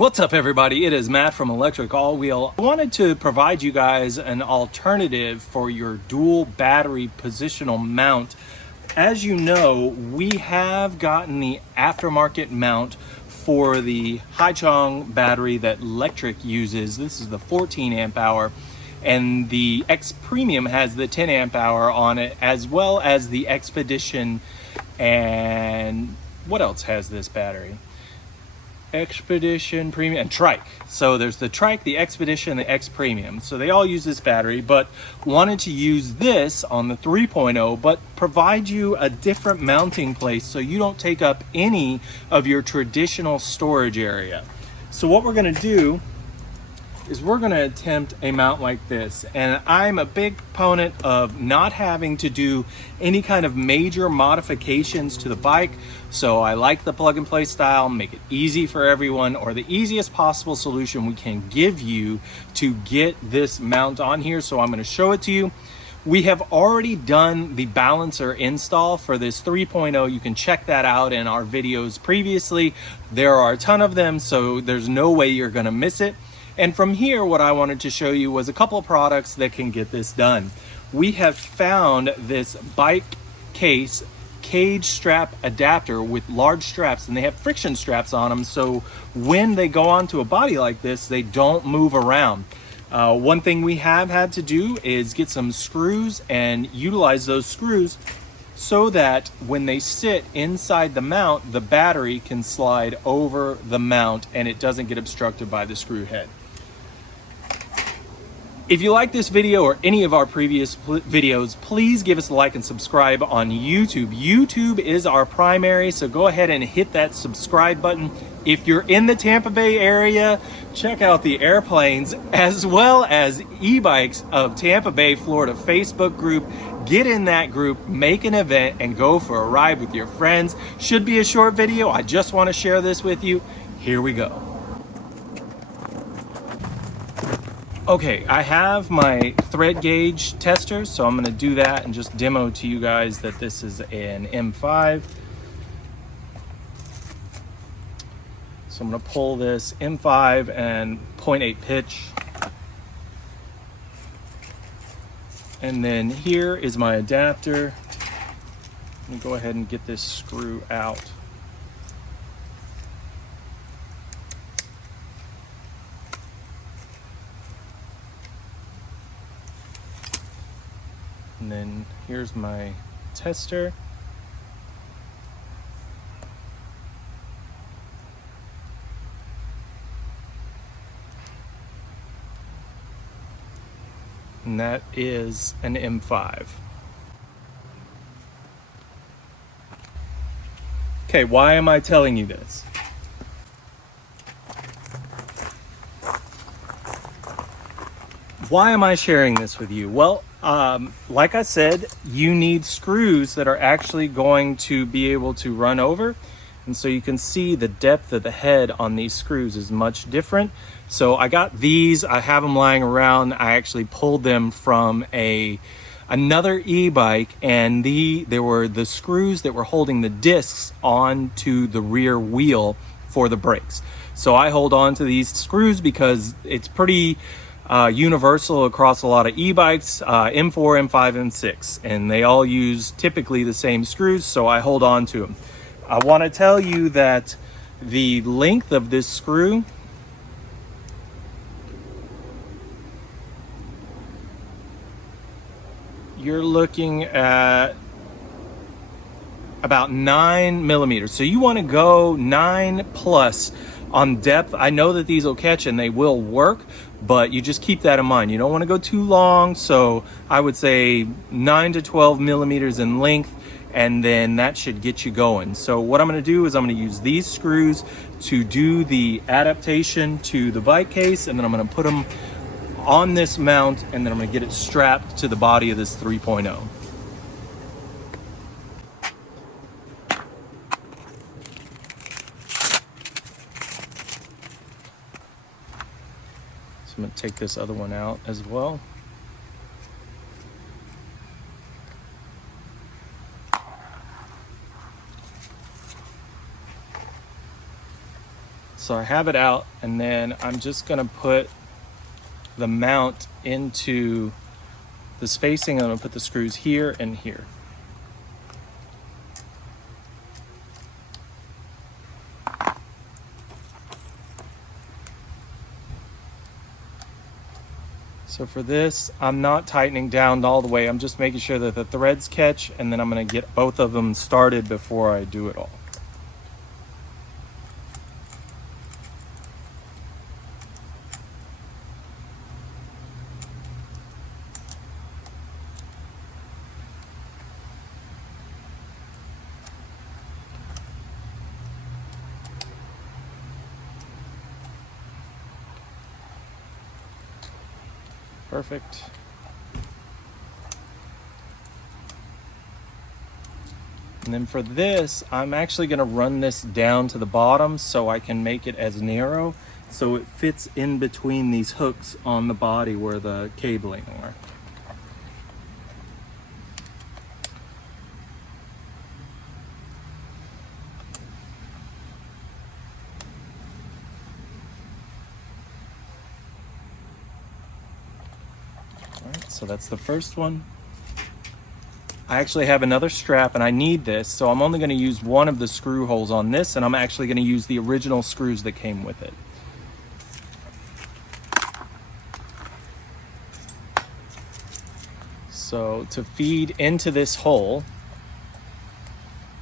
What's up, everybody? It is Matt from Lectric All Wheel. I wanted to provide you guys an alternative for your dual battery positional mount. As you know, we have gotten the aftermarket mount for the Haichuang battery that Lectric uses. This is the 14 amp hour, and the X Premium has the 10 amp hour on it, as well as the Expedition. And what else has this battery? Expedition, Premium, and Trike. So there's the Trike, the Expedition, the X Premium. So they all use this battery, but wanted to use this on the 3.0, but provide you a different mounting place so you don't take up any of your traditional storage area. So what we're gonna do is we're gonna attempt a mount like this. And I'm a big proponent of not having to do any kind of major modifications to the bike. So I like the plug and play style, make it easy for everyone, or the easiest possible solution we can give you to get this mount on here. So I'm gonna show it to you. We have already done the balancer install for this 3.0. You can check that out in our videos previously. There are a ton of them, so there's no way you're gonna miss it. And from here, what I wanted to show you was a couple of products that can get this done. We have found this bike case cage strap adapter with large straps, and they have friction straps on them, so when they go onto a body like this, they don't move around. One thing we have had to do is get some screws and utilize those screws so that when they sit inside the mount, the battery can slide over the mount and it doesn't get obstructed by the screw head. If you like this video or any of our previous videos, please give us a like and subscribe on YouTube. YouTube is our primary, so go ahead and hit that subscribe button. If you're in the Tampa Bay area, check out the Airplanes as well as e-bikes of Tampa Bay, Florida Facebook group. Get in that group, make an event, and go for a ride with your friends. Should be a short video. I just want to share this with you. Here we go. Okay, I have my thread gauge tester, so I'm gonna do that and just demo to you guys that this is an M5. So I'm gonna pull this M5 and 0.8 pitch. And then here is my adapter. Let me go ahead and get this screw out. And then here's my tester. And that is an M5. Okay, why am I telling you this? Why am I sharing this with you? Well, like I said, you need screws that are actually going to be able to run over. And so you can see the depth of the head on these screws is much different. So I got these, I have them lying around. I actually pulled them from another e-bike, and there were the screws that were holding the discs onto the rear wheel for the brakes. So I hold on to these screws because it's pretty universal across a lot of e-bikes, M4, M5, M6, and they all use typically the same screws, so I hold on to them. I want to tell you that the length of this screw you're looking at about 9 millimeters. So you want to go 9 plus on depth. I know that these will catch and they will work, but you just keep that in mind. You don't want to go too long. So I would say 9 to 12 millimeters in length, and then that should get you going. So what I'm going to do is I'm going to use these screws to do the adaptation to the bike case, and then I'm going to put them on this mount, and then I'm going to get it strapped to the body of this 3.0. So I'm going to take this other one out as well. So I have it out, and then I'm just gonna put the mount into the spacing. I'm gonna put the screws here and here. So for this, I'm not tightening down all the way. I'm just making sure that the threads catch, and then I'm gonna get both of them started before I do it all. Perfect. And then for this, I'm actually gonna run this down to the bottom so I can make it as narrow so it fits in between these hooks on the body where the cabling are. Alright, so that's the first one. I actually have another strap and I need this, so I'm only going to use one of the screw holes on this, and I'm actually going to use the original screws that came with it. So to feed into this hole,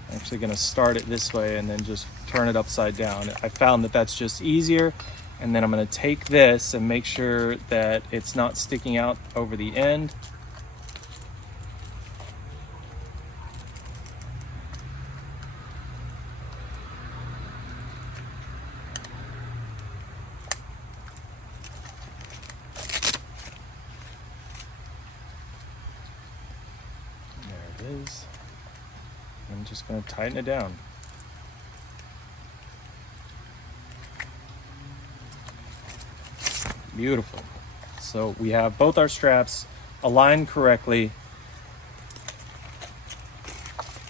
I'm actually going to start it this way and then just turn it upside down. I found that that's just easier. And then I'm going to take this and make sure that it's not sticking out over the end. There it is. I'm just going to tighten it down. Beautiful. So we have both our straps aligned correctly.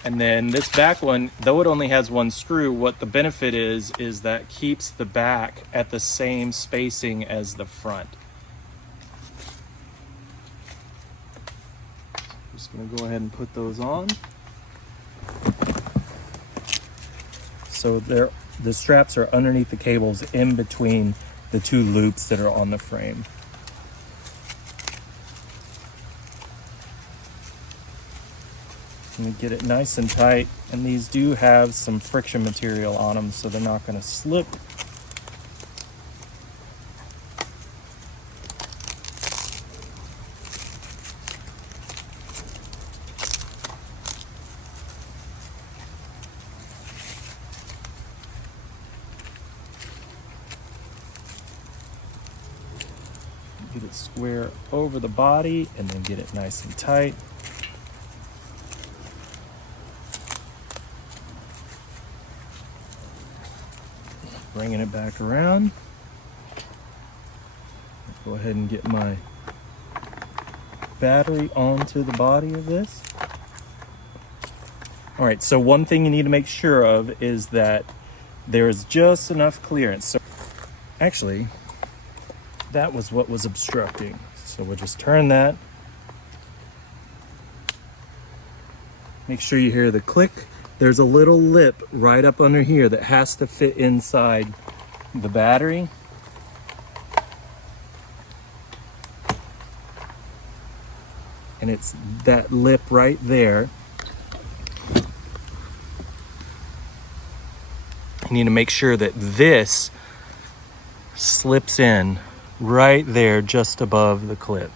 And then this back one, though it only has one screw, what the benefit is that keeps the back at the same spacing as the front. So I'm just going to go ahead and put those on. So the straps are underneath the cables in between the two loops that are on the frame. And get it nice and tight, and these do have some friction material on them, so they're not going to slip. Get it square over the body and then get it nice and tight. Bringing it back around. Go ahead and get my battery onto the body of this. All right, so one thing you need to make sure of is that there is just enough clearance. So actually, that was what was obstructing. So we'll just turn that. Make sure you hear the click. There's a little lip right up under here that has to fit inside the battery. And it's that lip right there. You need to make sure that this slips in right there just above the clip.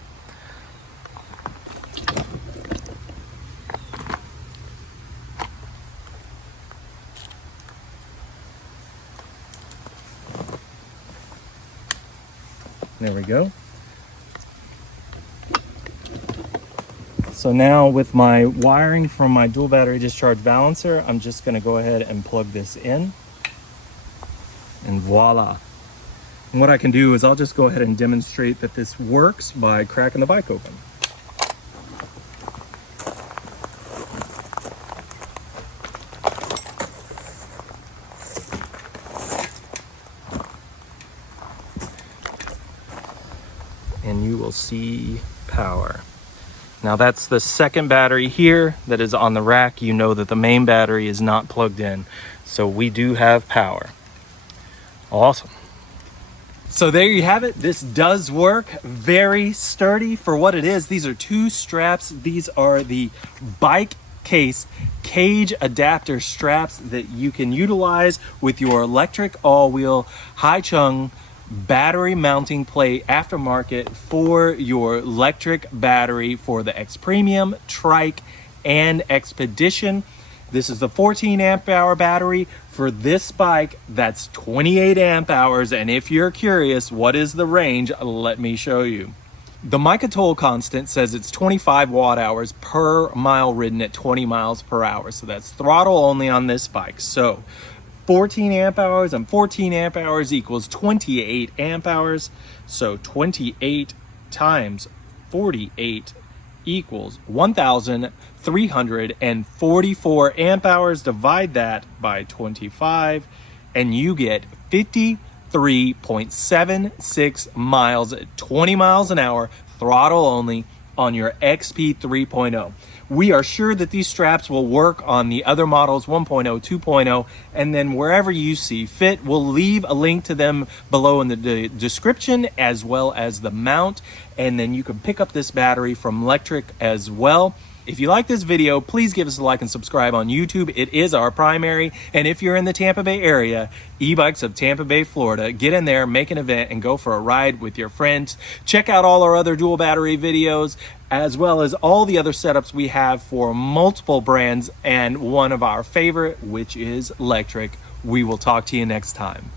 There we go. So now with my wiring from my dual battery discharge balancer, I'm just going to go ahead and plug this in. And voila. And what I can do is I'll just go ahead and demonstrate that this works by cracking the bike open. and you will see power. Now that's the second battery here that is on the rack. You know that the main battery is not plugged in. So we do have power. Awesome. So there you have it. This does work. Very sturdy for what it is. These are 2 straps. These are the bike case cage adapter straps that you can utilize with your Lectric all-wheel Haichuang battery mounting plate aftermarket for your Lectric battery for the X Premium, Trike, and Expedition. This is the 14 amp hour battery for this bike. That's 28 amp hours. And if you're curious, what is the range? Let me show you. The Mica toll constant says it's 25 watt hours per mile ridden at 20 miles per hour. So that's throttle only on this bike. So 14 amp hours and 14 amp hours equals 28 amp hours. So 28 times 48 equals 1,344 amp hours. Divide that by 25 and you get 53.76 miles at 20 miles an hour, throttle only, on your XP 3.0. We are sure that these straps will work on the other models, 1.0, 2.0, and then wherever you see fit. We'll leave a link to them below in the description, as well as the mount, and then you can pick up this battery from Lectric as well. If you like this video, please give us a like and subscribe on YouTube. It is our primary. And if you're in the Tampa Bay area, E-Bikes of Tampa Bay, Florida, get in there, make an event, and go for a ride with your friends. Check out all our other dual battery videos, as well as all the other setups we have for multiple brands, and one of our favorite, which is Lectric. We will talk to you next time.